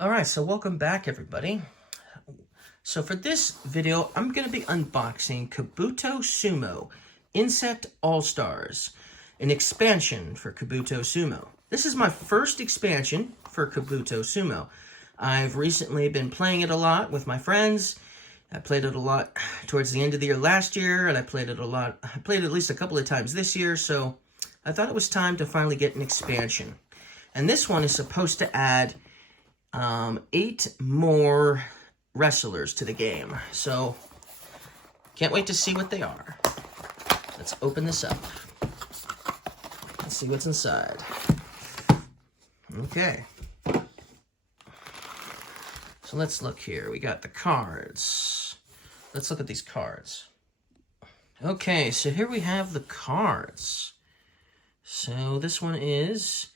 Alright, so welcome back everybody. So for this video, I'm going to be unboxing Kabuto Sumo Insect All-Stars, an expansion for Kabuto Sumo. This is my first expansion for Kabuto Sumo. I've recently been playing it a lot with my friends. I played it a lot towards the end of the year last year, and I played it at least a couple of times this year, so I thought it was time to finally get an expansion. And this one is supposed to add 8 more wrestlers to the game. So, can't wait to see what they are. Let's open this up. Let's see what's inside. Okay. So let's look here. We got the cards. Let's look at these cards. Okay, so here we have the cards. So this one is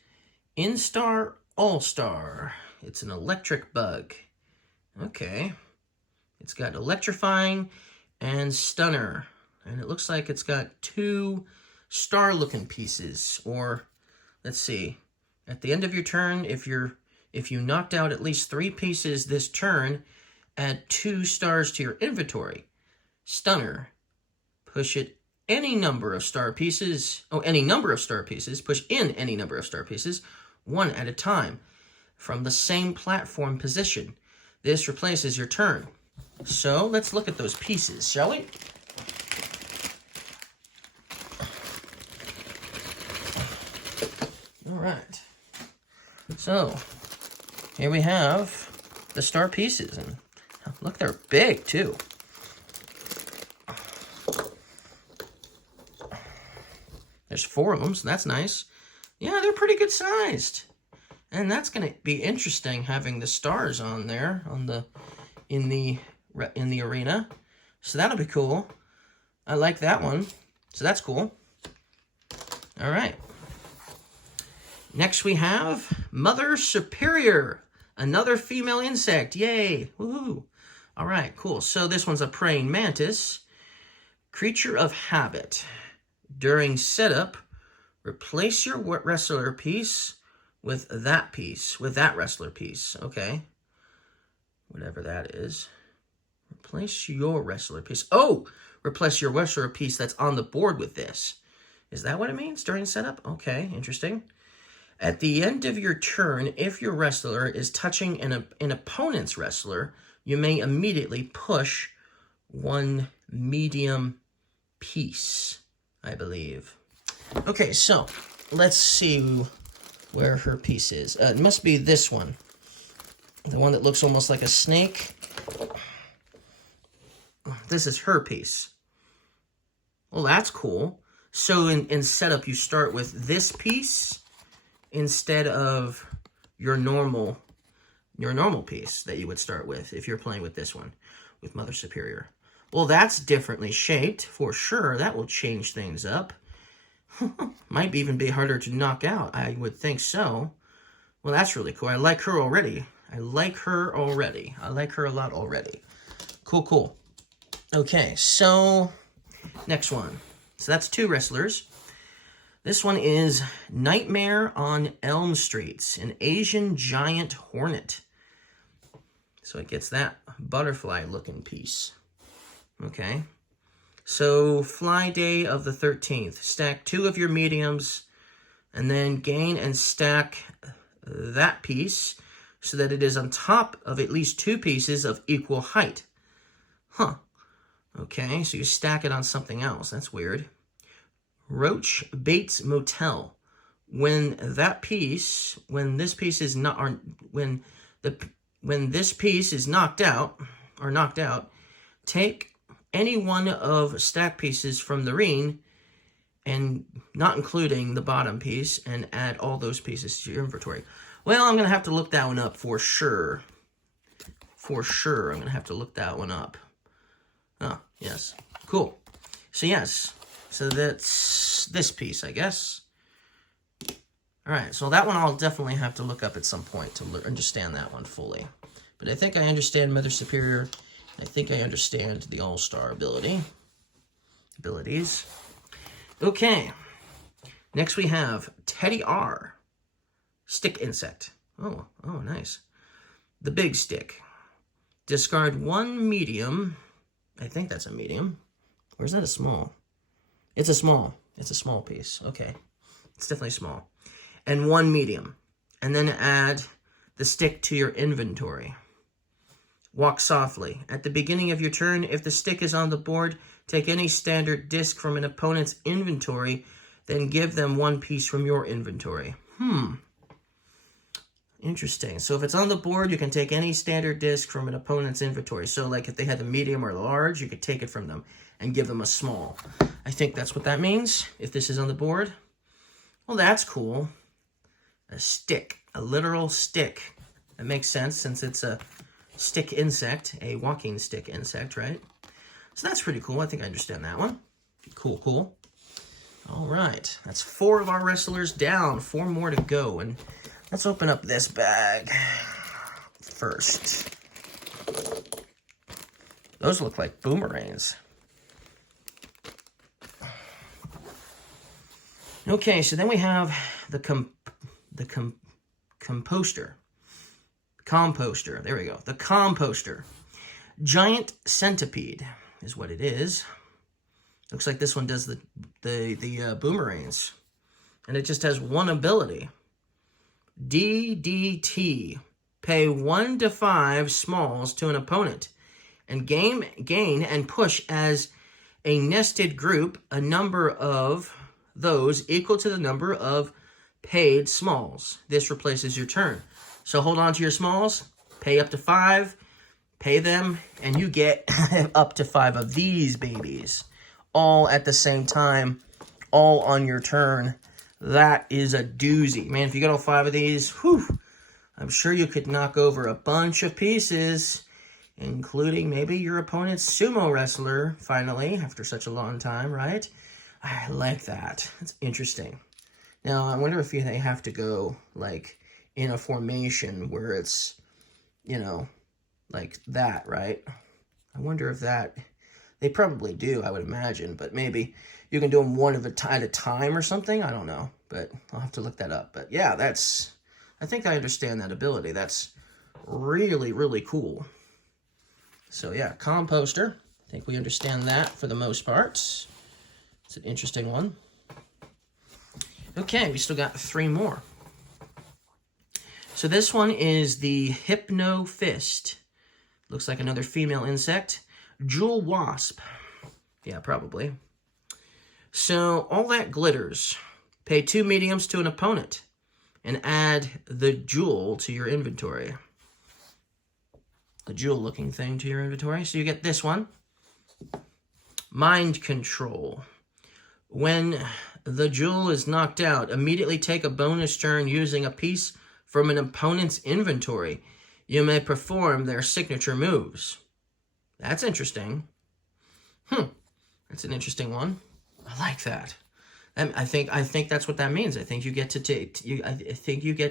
Instar Allstar. It's an electric bug. Okay. It's got electrifying and stunner. And it looks like it's got 2 star-looking pieces. Or, let's see. At the end of your turn, if you knocked out at least 3 pieces this turn, add 2 stars to your inventory. Stunner. Push it any number of star pieces. Oh, any number of star pieces. Push in any number of star pieces, 1 at a time, from the same platform position. This replaces your turn. So let's look at those pieces, shall we? All right. So here we have the star pieces, and look, they're big too. There's 4 of them, so that's nice. Yeah, they're pretty good sized. And that's going to be interesting, having the stars on there in the arena. So that'll be cool. I like that one. So that's cool. All right. Next we have Mother Superior, another female insect. Yay! Woohoo! All right, cool. So this one's a praying mantis, creature of habit. During setup, replace your wrestler piece with that wrestler piece. Okay. Whatever that is. Replace your wrestler piece. Oh! Replace your wrestler piece that's on the board with this. Is that what it means during setup? Okay, interesting. At the end of your turn, if your wrestler is touching an opponent's wrestler, you may immediately push 1 medium piece, I believe. Okay, so let's see where her piece is. It must be this one. The one that looks almost like a snake. This is her piece. Well, that's cool. So in setup, you start with this piece instead of your normal piece that you would start with if you're playing with this one, with Mother Superior. Well, that's differently shaped, for sure. That will change things up. Might even be harder to knock out. I would think so. Well, that's really cool. I like her already. I like her a lot already. Cool, cool. Okay, so next one. So that's 2 wrestlers. This one is Nightmare on Elm Streets, an Asian giant hornet. So it gets that butterfly-looking piece. Okay. So, Fly Day of the 13th. Stack 2 of your mediums, and then gain and stack that piece so that it is on top of at least 2 pieces of equal height. Huh. Okay, so you stack it on something else. That's weird. Roach Bates Motel. When this piece is knocked out, take any one of stack pieces from the ring, and not including the bottom piece, and add all those pieces to your inventory. Well, I'm going to have to look that one up for sure. For sure, I'm going to have to look that one up. Oh, yes. Cool. So, yes. So, that's this piece, I guess. Alright, so that one I'll definitely have to look up at some point to understand that one fully. But I think I understand Mother Superior. I think I understand the All-Star abilities. Okay. Next we have Teddy R. Stick insect. Oh, nice. the big stick. Discard one medium. I think that's a medium. Or is that a small? It's a small. It's a small piece. Okay. It's definitely small. And one medium. And then add the stick to your inventory. Walk softly. At the beginning of your turn, if the stick is on the board, take any standard disc from an opponent's inventory, then give them one piece from your inventory. Interesting. So if it's on the board, you can take any standard disc from an opponent's inventory. So like if they had the medium or the large, you could take it from them and give them a small. I think that's what that means, if this is on the board. Well, that's cool. A stick. A literal stick. That makes sense since it's a stick insect. A walking stick insect, right? So that's pretty cool. I think I understand that one. Cool, cool. All right. That's 4 of our wrestlers down. 4 more to go. And let's open up this bag first. Those look like boomerangs. Okay, so then we have the Composter. Composter. There we go. The Composter. Giant centipede is what it is. Looks like this one does the boomerangs. And it just has one ability. DDT. Pay 1 to 5 smalls to an opponent. And gain and push as a nested group a number of those equal to the number of paid smalls. This replaces your turn. So hold on to your smalls, pay up to 5, pay them, and you get up to 5 of these babies. All at the same time, all on your turn. That is a doozy. Man, if you get all 5 of these, whew, I'm sure you could knock over a bunch of pieces, including maybe your opponent's sumo wrestler, finally, after such a long time, right? I like that. That's interesting. Now, I wonder if they have to go, like, in a formation where it's, you know, like that, right? I wonder if that... They probably do, I would imagine, but maybe you can do them one at a time or something. I don't know, but I'll have to look that up. But yeah, that's... I think I understand that ability. That's really, really cool. So yeah, Composter. I think we understand that for the most part. It's an interesting one. Okay, we still got 3 more. So this one is the Hypno Fist. Looks like another female insect. Jewel Wasp. Yeah, probably. So all that glitters. Pay 2 mediums to an opponent. And add the jewel to your inventory. The jewel-looking thing to your inventory. So you get this one. Mind Control. When the jewel is knocked out, immediately take a bonus turn using a piece from an opponent's inventory. You may perform their signature moves. That's interesting. That's an interesting one. I like that. I think that's what that means. I think you get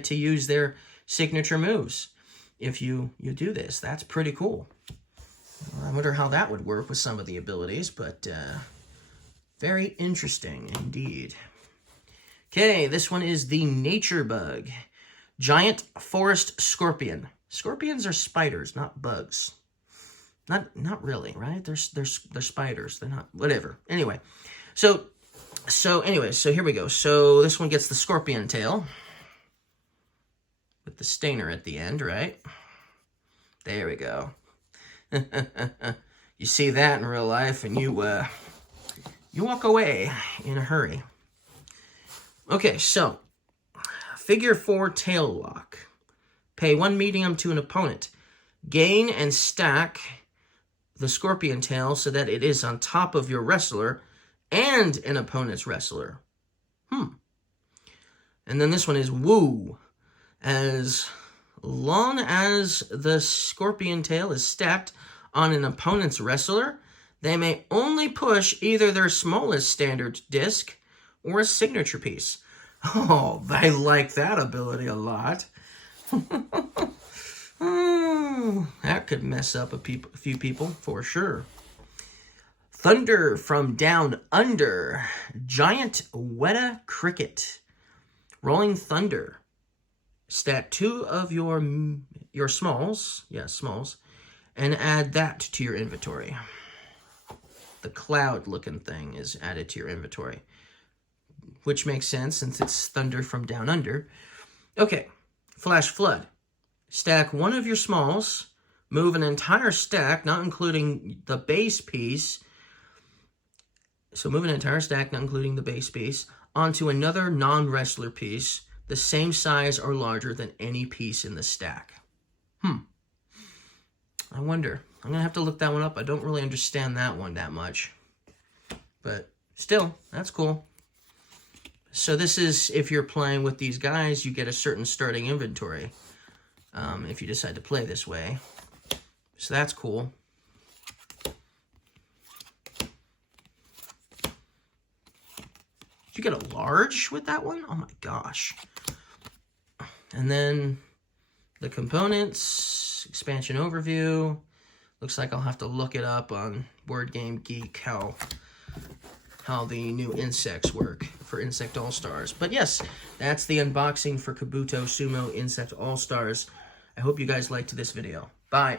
to use their signature moves if you do this. That's pretty cool. I wonder how that would work with some of the abilities, but very interesting indeed. Okay, this one is the Nature Bug. Giant Forest Scorpion. Scorpions are spiders, not bugs. Not really, right? They're spiders. They're not, whatever. Anyway, so here we go. So this one gets the scorpion tail with the stainer at the end, right? There we go. You see that in real life, and you walk away in a hurry. Okay, so figure 4 tail lock. Pay 1 medium to an opponent. Gain and stack the scorpion tail so that it is on top of your wrestler and an opponent's wrestler. And then this one is Woo. As long as the scorpion tail is stacked on an opponent's wrestler, they may only push either their smallest standard disc or a signature piece. Oh, I like that ability a lot. That could mess up a few people for sure. Thunder from Down Under. Giant Weta Cricket. Rolling Thunder. stack 2 of your smalls, smalls, and add that to your inventory. The cloud-looking thing is added to your inventory, which makes sense since it's thunder from down under. Okay, flash flood. Stack 1 of your smalls, move an entire stack, not including the base piece. So move an entire stack, not including the base piece, onto another non-wrestler piece, the same size or larger than any piece in the stack. I wonder. I'm going to have to look that one up. I don't really understand that one that much. But still, that's cool. So this is, if you're playing with these guys, you get a certain starting inventory. If you decide to play this way. So that's cool. You get a large with that one? Oh my gosh. And then the components, expansion overview. Looks like I'll have to look it up on Board Game Geek how the new insects work for Insect All-Stars. But yes, that's the unboxing for Kabuto Sumo Insect All-Stars. I hope you guys liked this video. Bye.